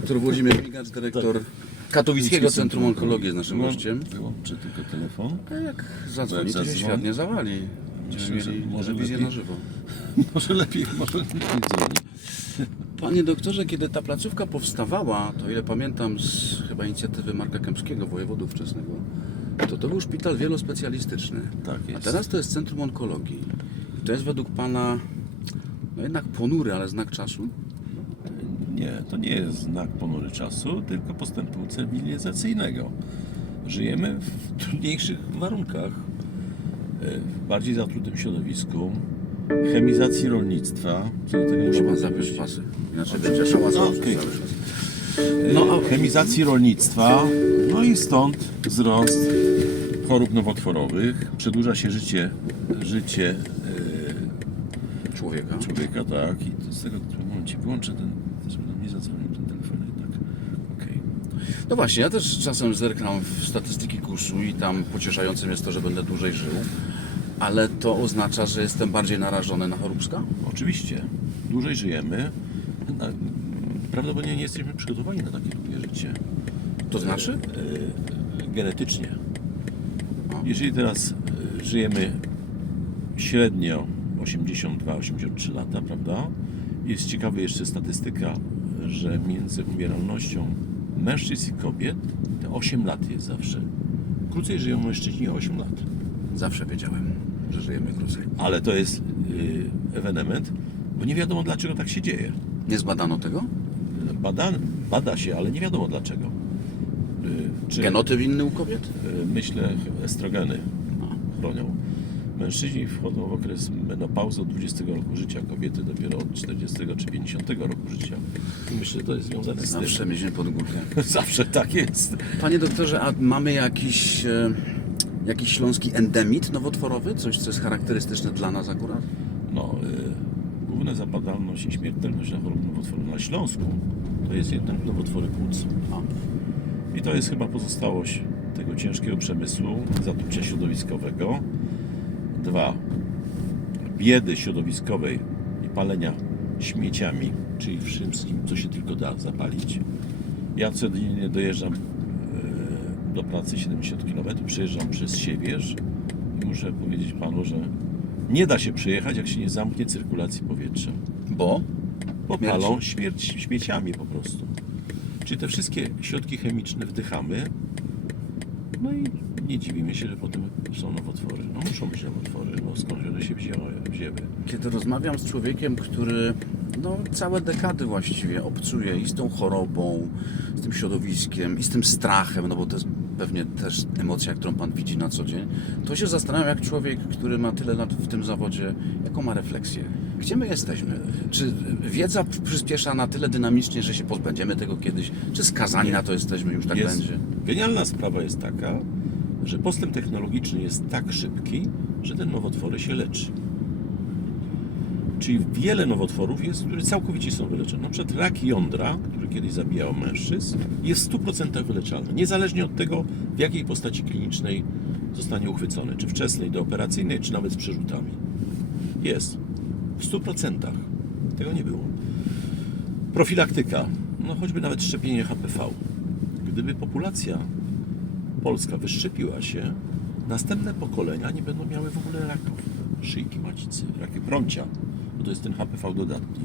Dr Włodzimierz Migacz, dyrektor Katowickiego Centrum Onkologii jest naszym No, gościem. Wyłączę tylko telefon. A jak zadzwoni, to się zadzwoni? świat nie zawali. Myślę, że mieli może telewizję lepiej. na żywo. Może lepiej, może lepiej dzwoni. Panie doktorze, kiedy ta placówka powstawała, to ile pamiętam z chyba inicjatywy Marka Kępskiego, wojewodu wczesnego, to to był szpital wielospecjalistyczny. Tak A jest. teraz to jest Centrum Onkologii. I to jest według Pana no jednak ponury, ale znak czasu? Nie, to nie jest znak ponury czasu, tylko postępu cywilizacyjnego. Żyjemy w trudniejszych warunkach, e, w bardziej zatrutym środowisku, chemizacji rolnictwa. Co do tego Musi Pan zapiąć pasy. Inaczej będzie cały czas. No, a chemizacji rolnictwa, no i stąd wzrost chorób nowotworowych, przedłuża się życie, życie Człowieka. e, człowieka, tak, i z tego momencie wyłączę ten, żeby nam nie zadzwonił ten telefon jednak. Okej. No właśnie, ja też czasem zerkam w statystyki KUS-u i tam pocieszającym jest to, że będę dłużej żył. Ale to oznacza, że jestem bardziej narażony na choróbska? Oczywiście, dłużej żyjemy, na, prawdopodobnie nie jesteśmy przygotowani na takie długie życie. To znaczy? E, genetycznie. A. Jeżeli teraz e, żyjemy średnio 82-83 lata, prawda? Jest ciekawa jeszcze statystyka, że między umieralnością mężczyzn i kobiet te 8 lat jest zawsze. Krócej żyją mężczyźni o 8 lat. Zawsze wiedziałem, że żyjemy krócej. Ale to jest yy, ewenement, bo nie wiadomo dlaczego tak się dzieje. Nie zbadano tego? Bada, bada się, ale nie wiadomo dlaczego. Yy, czy, Genotyp inny u kobiet? yy, myślę, estrogeny chronią. Mężczyźni wchodzą w okres menopauzy od 20 roku życia, kobiety dopiero od 40 czy 50 roku życia. I myślę, że to jest związane z tym. Zawsze mieliśmy pod górkę. Zawsze tak jest. Panie doktorze, a mamy jakiś, e, jakiś śląski endemit nowotworowy? Coś, co jest charakterystyczne dla nas akurat? No, y, główna zapadalność i śmiertelność na choroby nowotworowe na Śląsku to jest jednak nowotwory płuc. A. I to jest chyba pozostałość tego ciężkiego przemysłu, zatrucia środowiskowego. Dwa, biedy środowiskowej i palenia śmieciami, czyli wszystkim, co się tylko da zapalić. Ja codziennie dojeżdżam e, do pracy 70 km, przejeżdżam przez Siewierz i muszę powiedzieć Panu, że nie da się przejechać, jak się nie zamknie cyrkulacji powietrza. Bo? Bo palą śmierć śmieciami po prostu. Czyli te wszystkie środki chemiczne wdychamy, no i nie dziwimy się, że potem są nowotwory. No muszą być nowotwory, no skąd one się wzięły? wzięły. Kiedy rozmawiam z człowiekiem, który no, całe dekady właściwie obcuje i z tą chorobą, z tym środowiskiem, i z tym strachem, no bo to jest pewnie też emocja, którą Pan widzi na co dzień, to się zastanawiam, jak człowiek, który ma tyle lat w tym zawodzie, jaką ma refleksję. Gdzie my jesteśmy? Czy wiedza przyspiesza na tyle dynamicznie, że się pozbędziemy tego kiedyś? Czy skazani na to jesteśmy, już tak jest, będzie? Genialna sprawa jest taka, że postęp technologiczny jest tak szybki, że ten nowotwory się leczy. Czyli wiele nowotworów jest, które całkowicie są wyleczone. Na przykład rak jądra, który kiedyś zabijał mężczyzn, jest w 100% wyleczalny. Niezależnie od tego, w jakiej postaci klinicznej zostanie uchwycony. Czy wczesnej, dooperacyjnej, czy nawet z przerzutami. Jest. W 100%. Tego nie było. Profilaktyka. No choćby nawet szczepienie HPV. Gdyby populacja polska wyszczepiła się, następne pokolenia nie będą miały w ogóle raków szyjki macicy, raki prącia, bo to jest ten HPV dodatni.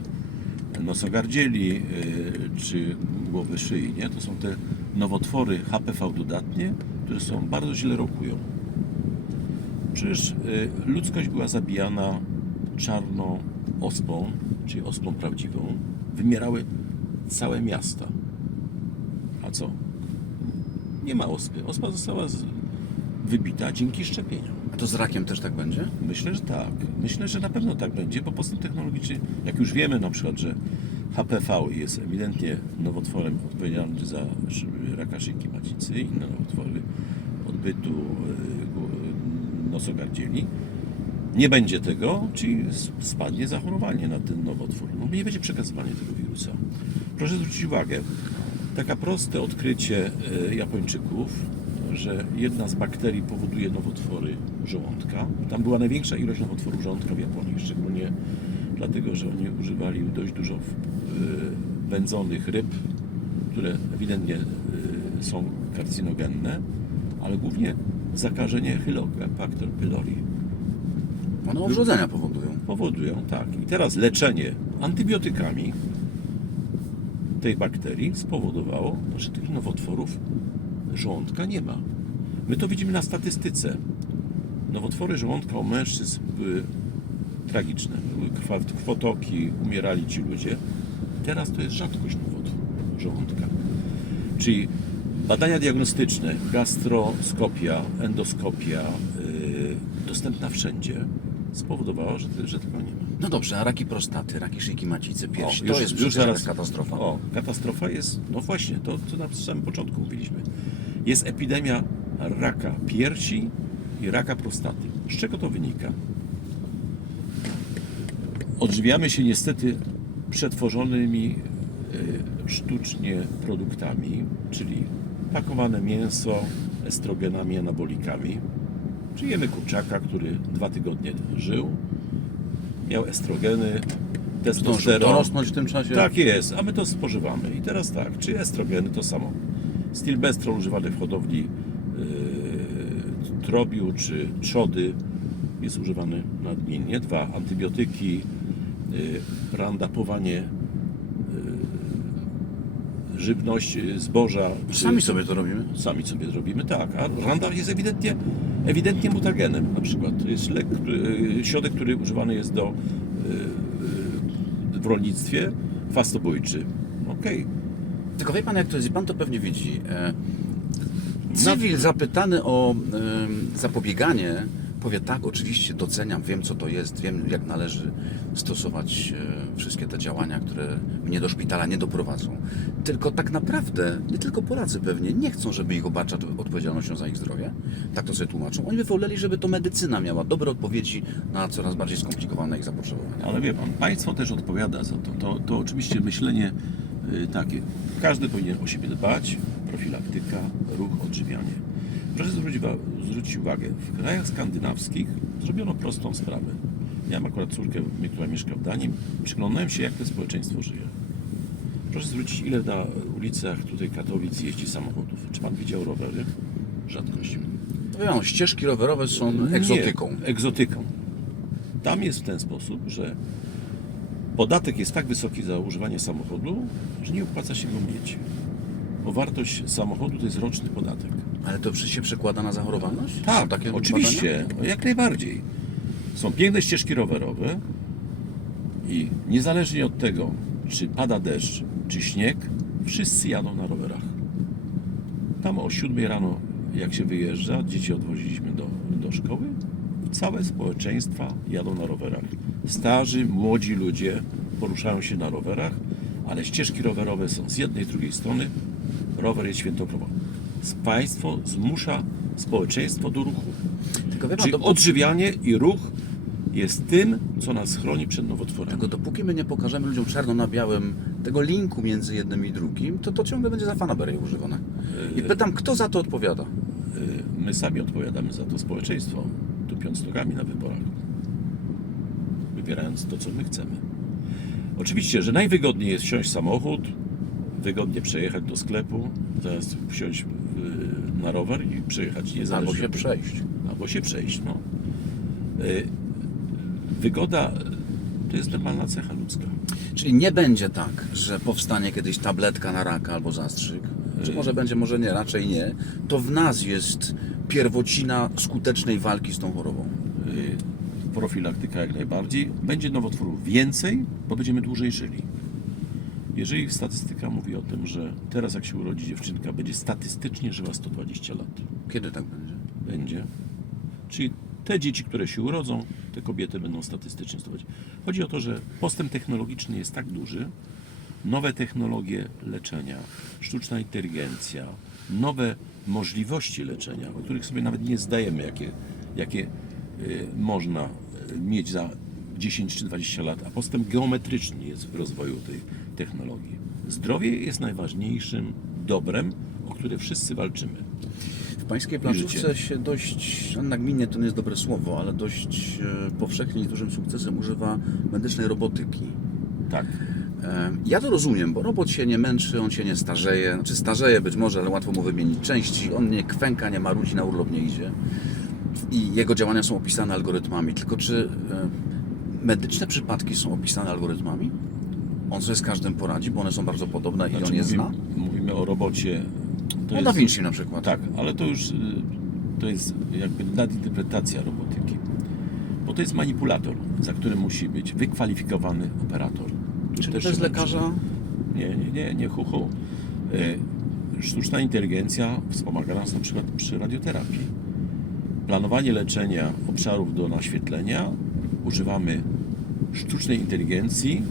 Nosogardzieli yy, czy głowy szyi, nie? To są te nowotwory HPV dodatnie, które są bardzo źle rokują. Przecież y, ludzkość była zabijana czarną ospą, czyli ospą prawdziwą. Wymierały całe miasta. A co? Nie ma ospy. Ospa została z... wybita dzięki szczepieniom. A to z rakiem też tak będzie? Myślę, że tak. Myślę, że na pewno tak będzie, bo postęp technologiczny, jak już wiemy na przykład, że HPV jest ewidentnie nowotworem odpowiedzialnym za raka szyjki macicy i inne nowotwory odbytu gło- nosogardzieli, nie będzie tego, czyli spadnie zachorowanie na ten nowotwór. No, nie będzie przekazywania tego wirusa. Proszę zwrócić uwagę, taka proste odkrycie y, Japończyków, że jedna z bakterii powoduje nowotwory żołądka. Tam była największa ilość nowotworów żołądka w Japonii, szczególnie dlatego, że oni używali dość dużo y, wędzonych ryb które ewidentnie y, są karcinogenne, ale głównie zakażenie Helicobacter pylori. One obrzodzenia powodują. Powodują, tak. I teraz leczenie antybiotykami tej bakterii spowodowało, że tych nowotworów żołądka nie ma. My to widzimy na statystyce. Nowotwory żołądka u mężczyzn były tragiczne. Były krwotoki, umierali ci ludzie. Teraz to jest rzadkość nowotworu żołądka. Czyli badania diagnostyczne, gastroskopia, endoskopia, yy, dostępna wszędzie, spowodowało, że, że tego nie ma. No dobrze, a raki prostaty, raki szyjki macicy, piersi, O, to jest przecież jakaś katastrofa. O, katastrofa jest, no właśnie, to co na samym początku mówiliśmy. Jest epidemia raka piersi i raka prostaty. Z czego to wynika? Odżywiamy się niestety przetworzonymi y, sztucznie produktami, czyli pakowane mięso estrogenami, anabolikami. Czyli jemy kurczaka, który dwa tygodnie żył, miał estrogeny, testosteron. dorosnąć w tym czasie. Tak jest, a my to spożywamy. I teraz tak, czy estrogeny to samo. Stilbestrol używany w hodowli yy, trobiu czy trzody jest używany nadmiennie. Dwa, antybiotyki, yy, randapowanie yy, żywność, yy, zboża. Sami sobie to robimy. Sami sobie zrobimy, tak. A Roundup jest ewidentnie, ewidentnie mutagenem na przykład. To jest lek, który, środek, który używany jest do, y, y, w rolnictwie, chwastobójczy. Okej. Tylko wie pan jak to jest pan to pewnie widzi. E, Cywil zapytany o zapobieganie powie tak, oczywiście doceniam, wiem co to jest, wiem jak należy stosować e, wszystkie te działania, które mnie do szpitala nie doprowadzą. Tylko tak naprawdę, nie tylko Polacy pewnie, nie chcą, żeby ich obarczać odpowiedzialnością za ich zdrowie. Tak to sobie tłumaczą. Oni by woleli, żeby to medycyna miała dobre odpowiedzi na coraz bardziej skomplikowane ich zapotrzebowania. Ale wie pan, państwo też odpowiada za to. To, to oczywiście myślenie y, takie. Każdy powinien o siebie dbać, profilaktyka, ruch, odżywianie. Proszę zwrócić, zwrócić uwagę, w krajach skandynawskich zrobiono prostą sprawę. Ja mam akurat córkę, która mieszka w Danii, przyglądałem się, jak to społeczeństwo żyje. Proszę zwrócić, ile na ulicach tutaj Katowic jeździ samochodów. Czy pan widział rowery? Rzadkość. Wiadomo, ścieżki rowerowe są egzotyką. Nie, egzotyką. Tam jest w ten sposób, że podatek jest tak wysoki za używanie samochodu, że nie opłaca się go mieć. Bo wartość samochodu to jest roczny podatek. Ale to przecież się przekłada na zachorowalność? Tak, takie oczywiście, jak najbardziej. Są piękne ścieżki rowerowe i niezależnie od tego, czy pada deszcz, czy śnieg, wszyscy jadą na rowerach. Tam o 7 rano, jak się wyjeżdża, dzieci odwoziliśmy do, do szkoły, całe społeczeństwa jadą na rowerach. Starzy, młodzi ludzie poruszają się na rowerach, ale ścieżki rowerowe są z jednej i z drugiej strony. Rower jest świętą krową. Państwo zmusza społeczeństwo do ruchu. Tylko wie pan, Czyli to, odżywianie i ruch jest tym, co nas chroni przed nowotworami. Tylko dopóki my nie pokażemy ludziom czarno na białym tego linku między jednym i drugim, to to ciągle będzie za fanaberie używane. I pytam, kto za to odpowiada? Y, My sami odpowiadamy za to społeczeństwo, tupiąc nogami na wyborach. Wybierając to, co my chcemy. Oczywiście, że najwygodniej jest wsiąść w samochód, wygodnie przejechać do sklepu, zamiast wsiąść w- na rower i przejechać niezależnie. Albo się przejść. Albo się przejść, no. Y, Wygoda to jest normalna cecha ludzka. Czyli nie będzie tak, że powstanie kiedyś tabletka na raka albo zastrzyk, czy może będzie, może nie, raczej nie. To w nas jest pierwocina skutecznej walki z tą chorobą. y, profilaktyka jak najbardziej. Będzie nowotworów więcej, bo będziemy dłużej żyli. Jeżeli statystyka mówi o tym, że teraz jak się urodzi dziewczynka, będzie statystycznie żyła 120 lat. Kiedy tak będzie? Będzie. Czyli te dzieci, które się urodzą, te kobiety będą statystycznie 120. Chodzi o to, że postęp technologiczny jest tak duży, nowe technologie leczenia, sztuczna inteligencja, nowe możliwości leczenia, o których sobie nawet nie zdajemy, jakie, jakie y, można y, mieć za 10 czy 20 lat, a postęp geometryczny jest w rozwoju tej technologii. Zdrowie jest najważniejszym dobrem, o które wszyscy walczymy. W pańskiej placówce się dość, no, nagminnie to nie jest dobre słowo, ale dość e, powszechnie i z dużym sukcesem używa medycznej robotyki. Tak. Ja to rozumiem, bo robot się nie męczy, on się nie starzeje. Znaczy starzeje być może, ale łatwo mu wymienić części. On nie kwęka, nie marudzi, na urlop nie idzie. I jego działania są opisane algorytmami. Tylko czy e, medyczne przypadki są opisane algorytmami? On sobie z każdym poradzi, bo one są bardzo podobne i Znaczy, on je mówimy, zna? mówimy o robocie. To No Da Vinci na przykład. Tak, ale to już y, to jest jakby nadinterpretacja robotyki. Bo to jest manipulator, za którym musi być wykwalifikowany operator. Czy też bez się lekarza? Nie, nie, nie, nie hu, hu. Y, Sztuczna inteligencja wspomaga nas na przykład przy radioterapii. Planowanie leczenia obszarów do naświetlenia używamy sztucznej inteligencji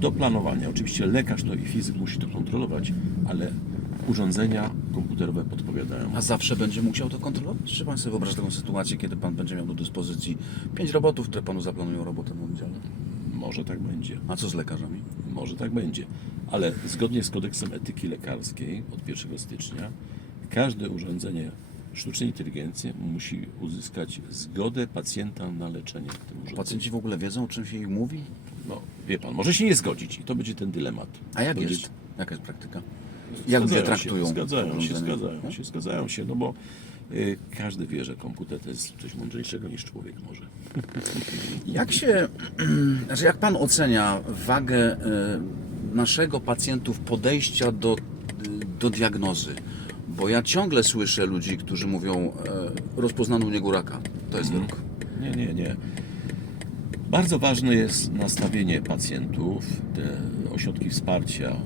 do planowania. Oczywiście lekarz to i fizyk musi to kontrolować, ale urządzenia komputerowe podpowiadają. A zawsze będzie musiał to kontrolować? Czy pan sobie wyobraża taką sytuację, kiedy pan będzie miał do dyspozycji pięć robotów, które panu zaplanują robotę na oddziale? Może tak będzie. A co z lekarzami? Może tak będzie. Ale zgodnie z kodeksem etyki lekarskiej od 1 stycznia każde urządzenie sztucznej inteligencji musi uzyskać zgodę pacjenta na leczenie tym urządzeniem. Pacjenci w ogóle wiedzą, o czym się im mówi? No, wie pan, może się nie zgodzić i to będzie ten dylemat. A jak jest? Jaka jest praktyka? Jak ludzie traktują Się, zgadzają się, zgadzają się, zgadzają się, no bo y, każdy wie, że komputer to jest coś mądrzejszego niż człowiek może. Jak się, znaczy jak pan ocenia wagę e, naszego pacjentów podejścia do, do diagnozy? Bo ja ciągle słyszę ludzi, którzy mówią, e, rozpoznano u niego raka. To jest wyrok. Nie, nie, nie. Bardzo ważne jest nastawienie pacjentów, te ośrodki wsparcia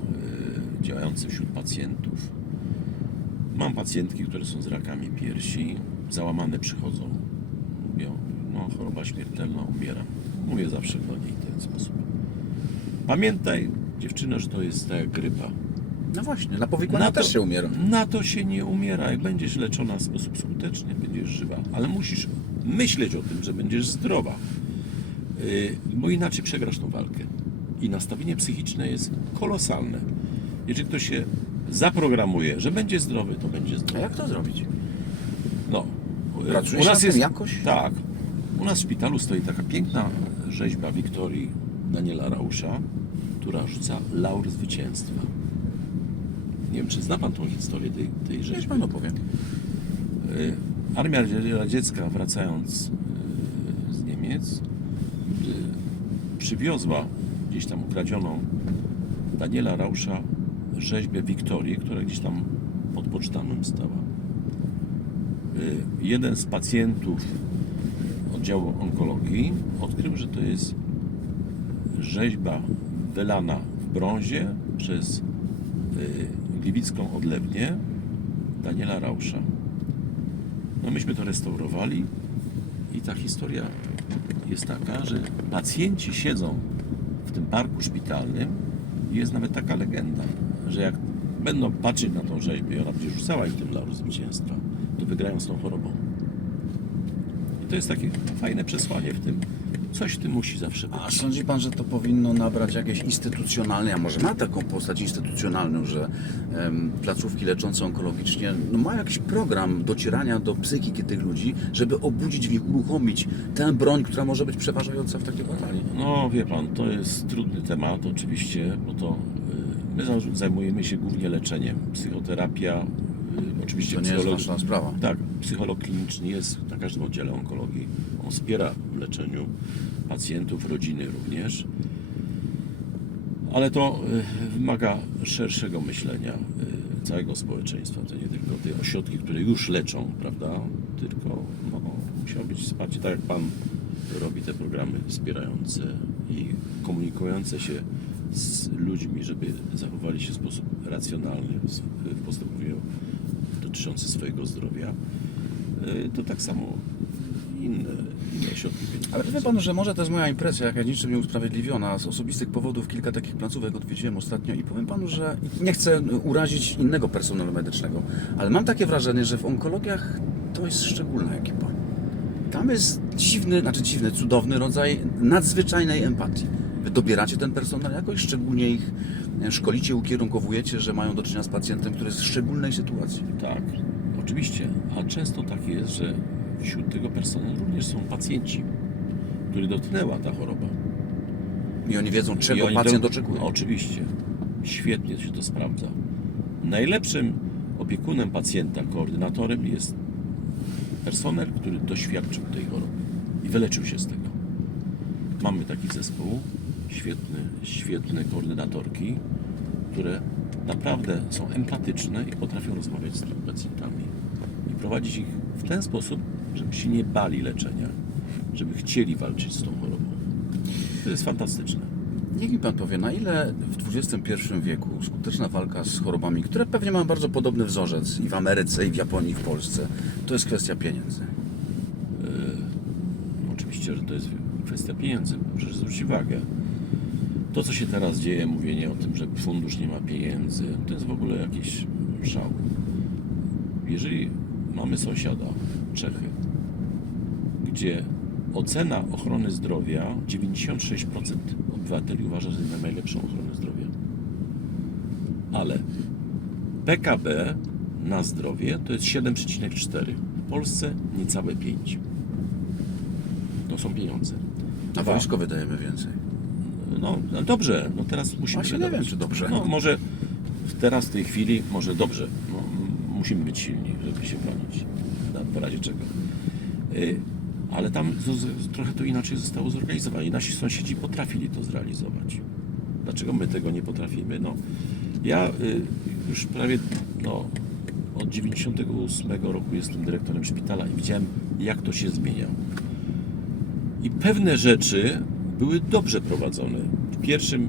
y, działające wśród pacjentów. Mam pacjentki, które są z rakami piersi, załamane przychodzą, mówią, no choroba śmiertelna, umieram. Mówię zawsze do niej w ten sposób. Pamiętaj, dziewczyno, że to jest tak jak grypa. No właśnie, na powikłania też się umiera. Na to się nie umiera. Jak będziesz leczona w sposób skuteczny, będziesz żywa. Ale musisz myśleć o tym, że będziesz zdrowa. Yy, Bo inaczej przegrasz tą walkę. I nastawienie psychiczne jest kolosalne. Jeżeli ktoś się zaprogramuje, że będzie zdrowy, to będzie A zdrowy. jak to zrobić? No. yy, Pracuje się nad tym jakoś? Tak. U nas w szpitalu stoi taka piękna rzeźba Wiktorii Daniela Rausza, która rzuca laur zwycięstwa. Nie wiem, czy zna Pan tą historię tej, tej Niech rzeźby? pan opowie. Y, Armia Radziecka wracając y, z Niemiec y, przywiozła gdzieś tam ukradzioną Daniela Rausza rzeźbę Wiktorii, która gdzieś tam pod pocztanem stała. Y, Jeden z pacjentów oddziału onkologii odkrył, że to jest rzeźba wylana w brązie przez y, gliwicką odlewnię Daniela Rausza. No myśmy to restaurowali i ta historia jest taka, że pacjenci siedzą w tym parku szpitalnym i jest nawet taka legenda, że jak będą patrzeć na tą rzeźbę i ona będzie rzucała im tym laur zwycięstwa, to wygrają z tą chorobą. I to jest takie fajne przesłanie w tym. Coś w tym musi zawsze być. A sądzi pan, że to powinno nabrać jakieś instytucjonalne, a może ma taką postać instytucjonalną, że em, placówki leczące onkologicznie no, mają jakiś program docierania do psychiki tych ludzi, żeby obudzić w nich, uruchomić tę broń, która może być przeważająca w takiej batalii? No wie pan, to jest trudny temat oczywiście, bo to y, my za- zajmujemy się głównie leczeniem. Psychoterapia, y, oczywiście To nie jest psycholog- nasza sprawa. Tak, psycholog kliniczny jest na każdym oddziale onkologii. Wspiera w leczeniu pacjentów, rodziny również. Ale to y, wymaga szerszego myślenia y, całego społeczeństwa. To nie tylko te ośrodki, które już leczą, prawda? Tylko no, musiało być wsparcie, tak jak Pan robi te programy wspierające i komunikujące się z ludźmi, żeby zachowali się w sposób racjonalny w postępowaniu swojego zdrowia. Y, To tak samo inne, inne ośrodki. Ale wie pan, że może to jest moja impresja, jaka niczym nie usprawiedliwiona. Z osobistych powodów kilka takich placówek odwiedziłem ostatnio i powiem panu, że nie chcę urazić innego personelu medycznego, ale mam takie wrażenie, że w onkologiach to jest szczególna ekipa. Tam jest dziwny, znaczy dziwny, cudowny rodzaj nadzwyczajnej empatii. Wy dobieracie ten personel jakoś, szczególnie ich e, szkolicie, ukierunkowujecie, że mają do czynienia z pacjentem, który jest w szczególnej sytuacji. Tak, oczywiście, a często tak jest, że wśród tego personelu również są pacjenci, których dotknęła ta choroba. I oni wiedzą, czego oni pacjent oczekuje. Oczywiście. Świetnie się to sprawdza. Najlepszym opiekunem pacjenta, koordynatorem jest personel, który doświadczył tej choroby i wyleczył się z tego. Mamy taki zespół, świetny, świetne koordynatorki, które naprawdę są empatyczne i potrafią rozmawiać z tymi pacjentami i prowadzić ich w ten sposób, żeby się nie bali leczenia, żeby chcieli walczyć z tą chorobą. To jest fantastyczne. Niech mi pan powie, na ile w XXI wieku skuteczna walka z chorobami, które pewnie mają bardzo podobny wzorzec i w Ameryce, i w Japonii, i w Polsce, to jest kwestia pieniędzy. Oczywiście, że to jest kwestia pieniędzy. Proszę zwrócić uwagę. To, co się teraz dzieje, mówienie o tym, że fundusz nie ma pieniędzy, to jest w ogóle jakiś szał. Jeżeli mamy sąsiada, Czechy, gdzie ocena ochrony zdrowia 96% obywateli uważa, że ma najlepszą ochronę zdrowia. Ale PKB na zdrowie to jest 7,4. W Polsce niecałe 5. To są pieniądze. Na Dwa. wojsko wydajemy więcej. No, no dobrze, no teraz musimy Właśnie nie wiem, czy dobrze. No może teraz w tej chwili, może dobrze. No, musimy być silni, żeby się bronić. W razie czego. Y, ale tam trochę to inaczej zostało zorganizowane i nasi sąsiedzi potrafili to zrealizować. Dlaczego my tego nie potrafimy? No, ja y, już prawie no, od 98 roku jestem dyrektorem szpitala i widziałem, jak to się zmienia. I pewne rzeczy były dobrze prowadzone. W pierwszym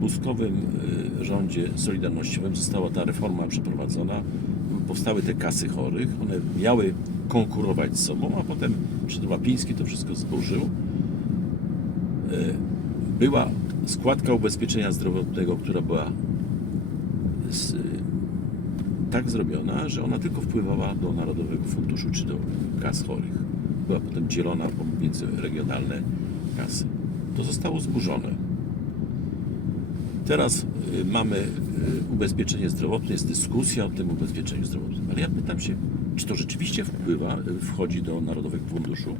buzkowym y, rządzie solidarnościowym została ta reforma przeprowadzona. Powstały te kasy chorych. One miały konkurować z sobą, a potem przed Łapiński to wszystko zburzył. Y, Była składka ubezpieczenia zdrowotnego, która była z, tak zrobiona, że ona tylko wpływała do Narodowego Funduszu czy do kas chorych. Była potem dzielona pomiędzy regionalne kasy. To zostało zburzone. Teraz y, mamy y, ubezpieczenie zdrowotne, jest dyskusja o tym ubezpieczeniu zdrowotnym. Ale ja pytam się, czy to rzeczywiście wpływa, y, wchodzi do Narodowego Funduszu?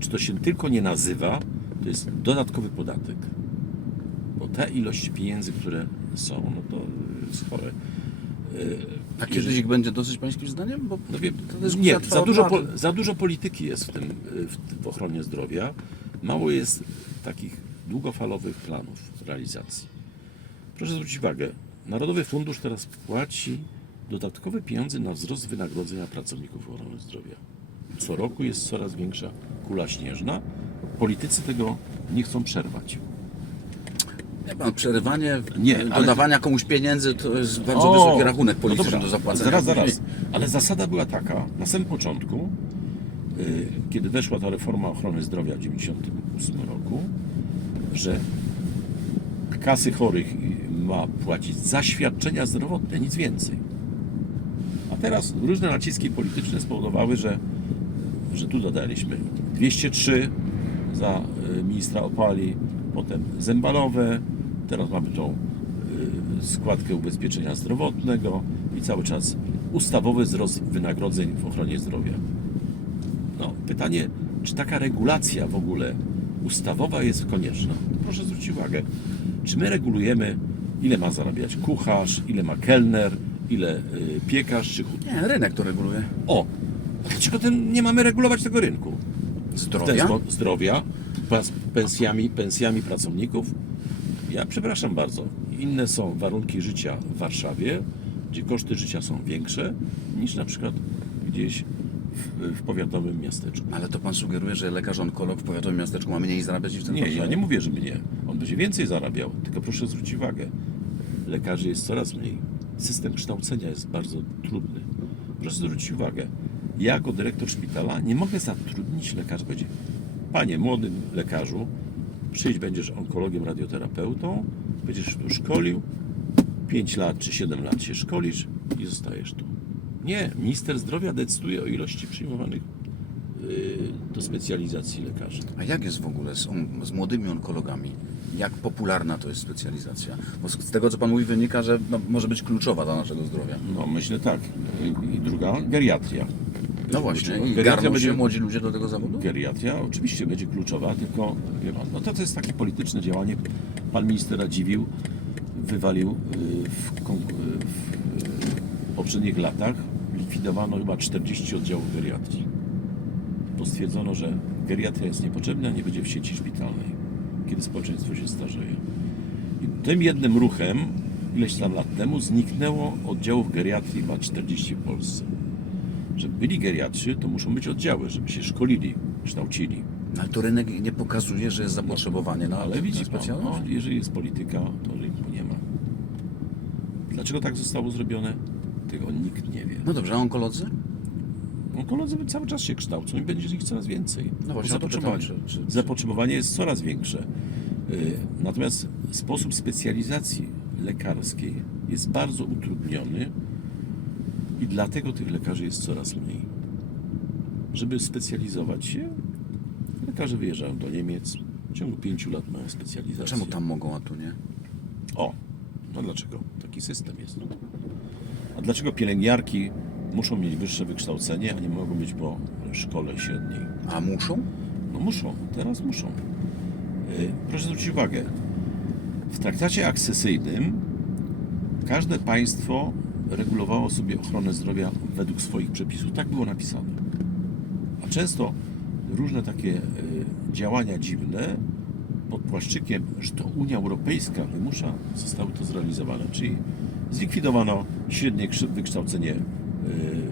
Czy to się tylko nie nazywa, to jest dodatkowy podatek? Bo ta ilość pieniędzy, które są, no to jest chore. A kiedyś ich będzie dosyć pańskim zdaniem? Bo no nie, za dużo, po, za dużo polityki jest w tym, w, w ochronie zdrowia. Mało jest takich długofalowych planów realizacji. Proszę zwrócić uwagę, Narodowy Fundusz teraz płaci dodatkowe pieniądze na wzrost wynagrodzenia pracowników ochrony zdrowia. Co roku jest coraz większa kula śnieżna. Politycy tego nie chcą przerwać. Nie, pan, przerywanie Nie, ale- dodawania komuś pieniędzy to jest bardzo O, wysoki rachunek no polityczny dobra, do zapłacenia. Zaraz, zaraz. Ale zasada była taka, na samym początku, y, kiedy weszła ta reforma ochrony zdrowia w 1998 roku, że kasy chorych ma płacić za świadczenia zdrowotne, nic więcej. A teraz różne naciski polityczne spowodowały, że, że tu dodaliśmy 203 za y, ministra Opali, potem zębalowe, teraz mamy tą y, składkę ubezpieczenia zdrowotnego i cały czas ustawowy wzrost wynagrodzeń w ochronie zdrowia. No, pytanie, czy taka regulacja w ogóle ustawowa jest konieczna? Proszę zwrócić uwagę, czy my regulujemy, ile ma zarabiać kucharz, ile ma kelner, ile y, piekarz czy hut. Nie, rynek to reguluje. O, dlaczego ten, nie mamy regulować tego rynku? Ten Zdrowia? zdrowia, pensjami, pensjami pracowników. Ja przepraszam bardzo, inne są warunki życia w Warszawie, gdzie koszty życia są większe niż na przykład gdzieś w, w powiatowym miasteczku. Ale to pan sugeruje, że lekarz onkolog w powiatowym miasteczku ma mniej zarabiać niż ten Nie, ja nie mówię, żeby nie. On będzie więcej zarabiał, tylko proszę zwrócić uwagę, lekarzy jest coraz mniej. System kształcenia jest bardzo trudny. Proszę zwrócić uwagę, ja jako dyrektor szpitala nie mogę zatrudnić lekarza. Będzie, panie młodym lekarzu, przyjdź, będziesz onkologiem, radioterapeutą, będziesz tu szkolił, 5 lat czy 7 lat się szkolisz i zostajesz tu. Nie, minister zdrowia decyduje o ilości przyjmowanych yy, do specjalizacji lekarzy. A jak jest w ogóle z, z młodymi onkologami? Jak popularna to jest specjalizacja? Bo z, tego, co pan mówi, wynika, że no, może być kluczowa dla naszego zdrowia. No myślę tak. I druga, geriatria. No właśnie, garną będzie- się młodzi ludzie do tego zawodu? Geriatria oczywiście będzie kluczowa, tylko wie pan, no to, to jest takie polityczne działanie. Pan minister Radziwił wywalił y, w, y, w poprzednich latach, likwidowano chyba 40 oddziałów geriatrii. Bo stwierdzono, że geriatria jest niepotrzebna, nie będzie w sieci szpitalnej, kiedy społeczeństwo się starzeje. I tym jednym ruchem, ileś tam lat temu, zniknęło oddziałów geriatrii chyba 40 w Polsce. Żeby byli geriatrzy, to muszą być oddziały, żeby się szkolili, kształcili. Ale to rynek nie pokazuje, że jest zapotrzebowanie na Ale widzi pan, no, jeżeli jest polityka, to rynku nie ma. Dlaczego tak zostało zrobione? Tego nikt nie wie. No dobrze, a onkolodzy? Onkolodzy cały czas się kształcą i będzie ich coraz więcej. No właśnie, zapotrzebowanie, czy- czy- zapotrzebowanie jest coraz większe. Y, Natomiast sposób specjalizacji lekarskiej jest bardzo utrudniony i dlatego tych lekarzy jest coraz mniej. Żeby specjalizować się, lekarze wyjeżdżają do Niemiec. W ciągu pięciu lat mają specjalizację. Czemu tam mogą, a tu nie? O, no dlaczego? Taki system jest. A dlaczego pielęgniarki muszą mieć wyższe wykształcenie, a nie mogą być po szkole średniej? A muszą? No muszą, teraz muszą. Yy, Proszę zwrócić uwagę, w traktacie akcesyjnym każde państwo regulowało sobie ochronę zdrowia według swoich przepisów. Tak było napisane. A często różne takie yy, działania dziwne pod płaszczykiem, że to Unia Europejska wymusza, zostały to zrealizowane. Czyli zlikwidowano średnie wykształcenie.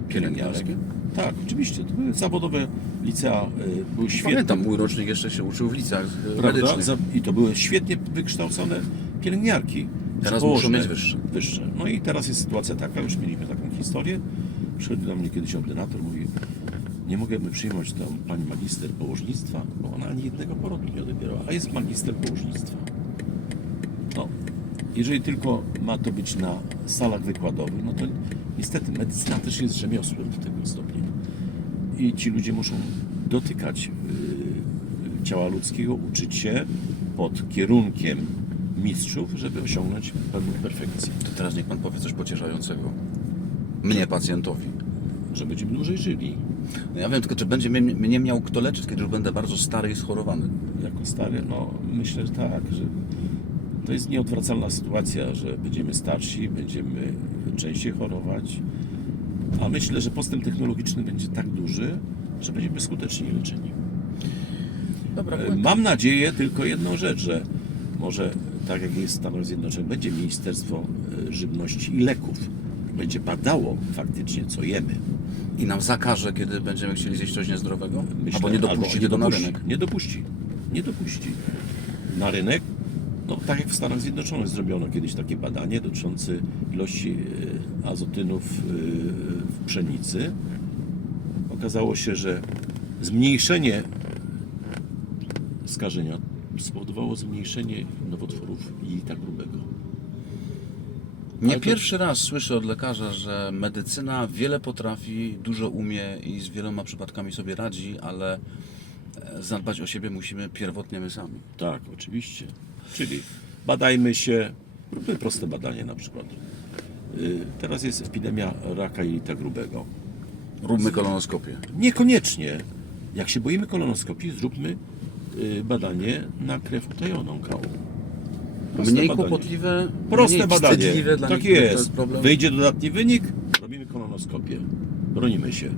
Pielęgniarskie? Tak, oczywiście. To były zawodowe licea, yy, były świetne. Pamiętam, mój rocznik jeszcze się uczył w liceach e, Prawda? medycznych. I to były świetnie wykształcone pielęgniarki. Teraz muszą mieć wyższe. Wyższe. No i teraz jest sytuacja taka, już mieliśmy taką historię. Przyszedł do mnie kiedyś ordynator, mówi, nie mogemy przyjąć tam pani magister położnictwa, bo ona ani jednego porodu nie odebierała, a jest magister położnictwa. No, jeżeli tylko ma to być na salach wykładowych, no to niestety medycyna też jest rzemiosłem do tego stopnia. I ci ludzie muszą dotykać y, ciała ludzkiego, uczyć się pod kierunkiem mistrzów, żeby osiągnąć pewną perfekcję. To teraz niech pan powie coś pocieszającego. Mnie, pacjentowi. Że będziemy dłużej żyli. No Ja wiem tylko, czy będzie mnie, mnie miał kto leczyć, kiedy już będę bardzo stary i schorowany. jako stary, no myślę, że tak, że to jest nieodwracalna sytuacja, że będziemy starsi, będziemy częściej chorować, a myślę, że postęp technologiczny będzie tak duży, że będziemy skuteczniej leczeni. Dobra, E, Mam nadzieję tylko jedną rzecz, że może tak jak jest w Stanach Zjednoczonych, będzie Ministerstwo e, Żywności i Leków. Będzie badało faktycznie, co jemy. I nam zakaże, kiedy będziemy chcieli zjeść coś niezdrowego? Myślę, albo nie dopuści albo tego na dopuści, rynek. Nie dopuści. Nie dopuści. Na rynek, no tak jak w Stanach Zjednoczonych zrobiono kiedyś takie badanie dotyczące ilości e, azotynów e, w pszenicy. Okazało się, że zmniejszenie skażenia spowodowało zmniejszenie nowotworów jelita grubego. Nie pierwszy raz słyszę od lekarza, że medycyna wiele potrafi, dużo umie i z wieloma przypadkami sobie radzi, ale e, zadbać o siebie musimy pierwotnie my sami. Tak, oczywiście. Czyli badajmy się, róbmy proste badanie na przykład. Y, Teraz jest epidemia raka jelita grubego. Róbmy kolonoskopię. Niekoniecznie. Jak się boimy kolonoskopii, zróbmy y, badanie na krew utajoną kałą. Proste Mniej badanie. kłopotliwe, Proste mniej badanie. dla Tak jest. problem. Wyjdzie dodatni wynik, robimy kolonoskopię. Bronimy się.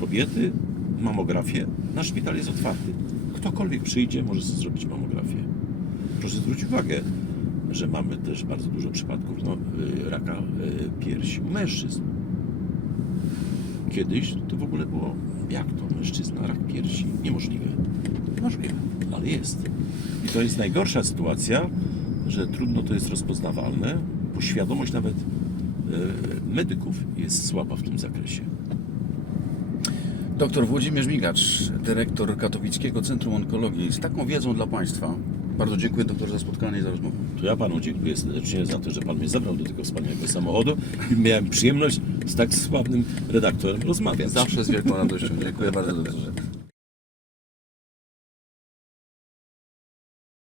Kobiety, mamografię. Nasz szpital jest otwarty. Ktokolwiek przyjdzie, może sobie zrobić mamografię. Proszę zwrócić uwagę, że mamy też bardzo dużo przypadków no, y, raka y, piersi u mężczyzn. Kiedyś to w ogóle było, jak to mężczyzna, rak piersi? Niemożliwe. Możliwe. ale jest. I to jest najgorsza sytuacja, że trudno to jest rozpoznawalne, bo świadomość nawet e, medyków jest słaba w tym zakresie. Doktor Włodzimierz Migacz, dyrektor Katowickiego Centrum Onkologii, z taką wiedzą dla Państwa. Bardzo dziękuję doktor za spotkanie i za rozmowę. To ja panu dziękuję serdecznie za to, że pan mnie zabrał do tego wspaniałego samochodu i miałem przyjemność z tak sławnym redaktorem rozmawiać. Zawsze z wielką radością. Dziękuję bardzo doktorze.